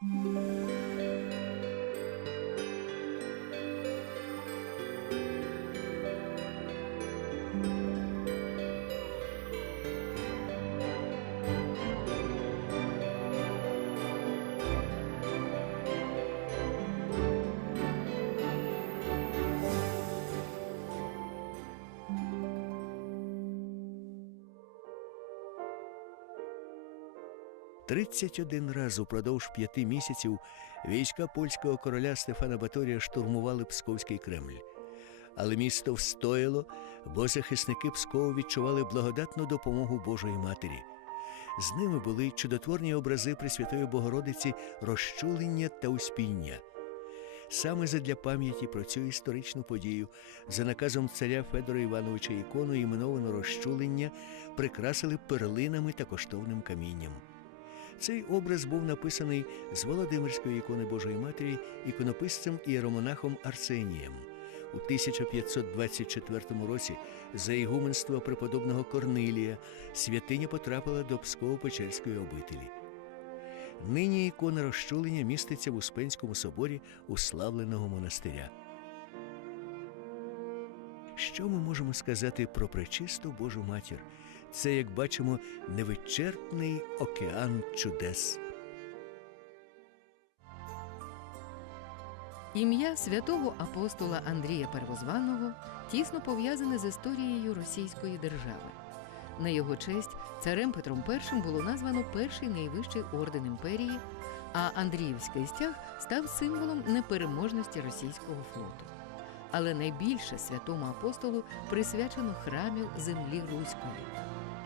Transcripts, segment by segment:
Música 31 раз упродовж п'яти місяців війська польського короля Стефана Баторія штурмували Псковський Кремль. Але місто встояло, бо захисники Пскову відчували благодатну допомогу Божої Матері. З ними були чудотворні образи Пресвятої Богородиці, розчулення та успіння. Саме задля пам'яті про цю історичну подію, за наказом царя Федора Івановича ікону іменовано розчулення, прикрасили перлинами та коштовним камінням. Цей образ був написаний з Володимирської ікони Божої Матері іконописцем ієромонахом Арсенієм. У 1524 році за ігуменство преподобного Корнилія святиня потрапила до Псково-Печерської обителі. Нині ікона розчулення міститься в Успенському соборі уславленого монастиря. Що ми можемо сказати про пречисту Божу матір? Це, як бачимо, невичерпний океан чудес. Ім'я святого апостола Андрія Первозваного тісно пов'язане з історією Російської держави. На його честь царем Петром І було названо перший найвищий орден імперії, а Андріївський стяг став символом непереможності російського флоту. Але найбільше святому апостолу присвячено храмів землі Руської.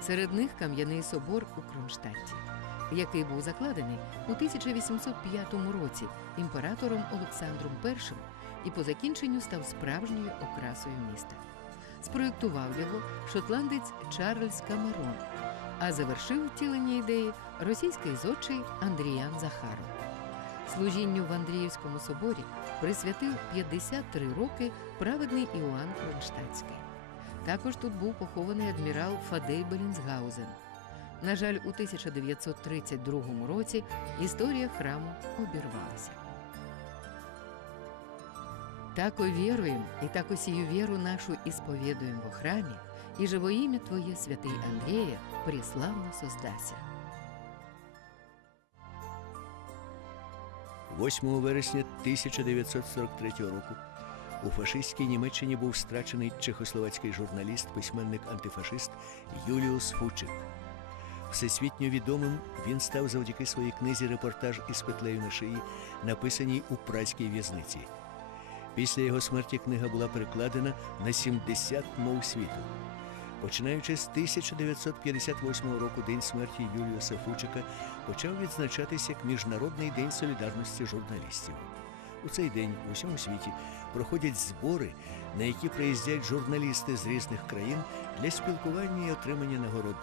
Серед них кам'яний собор у Кронштадті, який був закладений у 1805 році імператором Олександром І і по закінченню став справжньою окрасою міста. Спроєктував його шотландець Чарльз Камерон, а завершив втілення ідеї російський зодчий Андріян Захаров. Служінню в Андріївському соборі присвятив 53 роки праведний Іоанн Кронштадтський. Також тут був похований адмірал Фадей Белінсгаузен. На жаль, у 1932 році історія храму обірвалася. Тако віруєм, і тако сію віру нашу ісповідуєм во храмі, і живо ім'я Твоє, святий Андрія, пріславно создася. 8 вересня 1943 року у фашистській Німеччині був страчений чехословацький журналіст, письменник антифашист Юліус Фучик. Всесвітньо відомим він став завдяки своїй книзі репортаж із петлею на шиї, написаній у празькій в'язниці. Після його смерті книга була перекладена на 70 мов світу. Починаючи з 1958 року День смерті Юліуса Фучика почав відзначатися як Міжнародний день солідарності журналістів. У цей день у всьому світі проходять збори, на які приїздять журналісти з різних країн для спілкування і отримання нагород.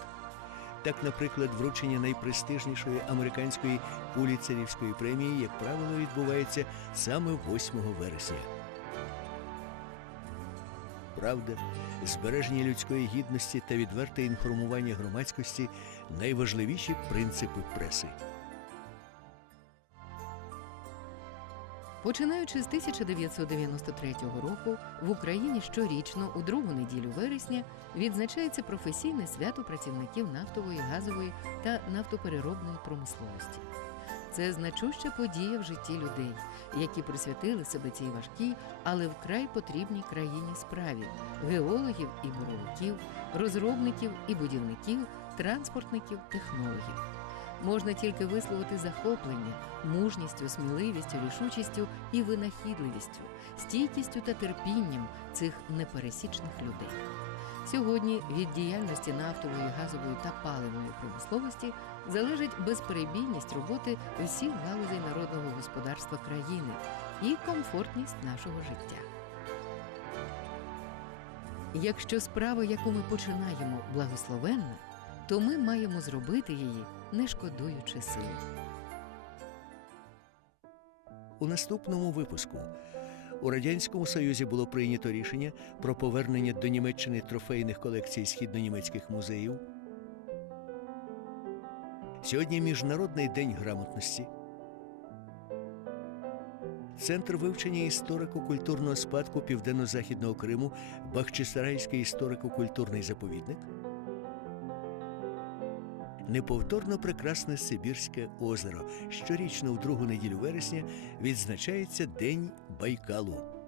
Так, наприклад, вручення найпрестижнішої американської пуліцерівської премії, як правило, відбувається саме 8 вересня. Правда, збереження людської гідності та відверте інформування громадськості найважливіші принципи преси. Починаючи з 1993 року, в Україні щорічно, у другу неділю вересня, відзначається професійне свято працівників нафтової, газової та нафтопереробної промисловості. Це значуща подія в житті людей, які присвятили себе цій важкій, але вкрай потрібній країні справі геологів і буровиків, розробників і будівників, транспортників, технологів. Можна тільки висловити захоплення мужністю, сміливістю, рішучістю і винахідливістю, стійкістю та терпінням цих непересічних людей. Сьогодні від діяльності нафтової, газової та паливної промисловості залежить безперебійність роботи всіх галузей народного господарства країни і комфортність нашого життя. Якщо справа, яку ми починаємо, благословенна, то ми маємо зробити її, не шкодуючи сил. У наступному випуску у радянському союзі було прийнято рішення про повернення до Німеччини трофейних колекцій східнонімецьких музеїв. Сьогодні Міжнародний день грамотності. Центр вивчення історико-культурного спадку Південно-Західного Криму, Бахчисарайський історико-культурний заповідник. Неповторно прекрасне Сибірське озеро. Щорічно в другу неділю вересня відзначається День Байкалу.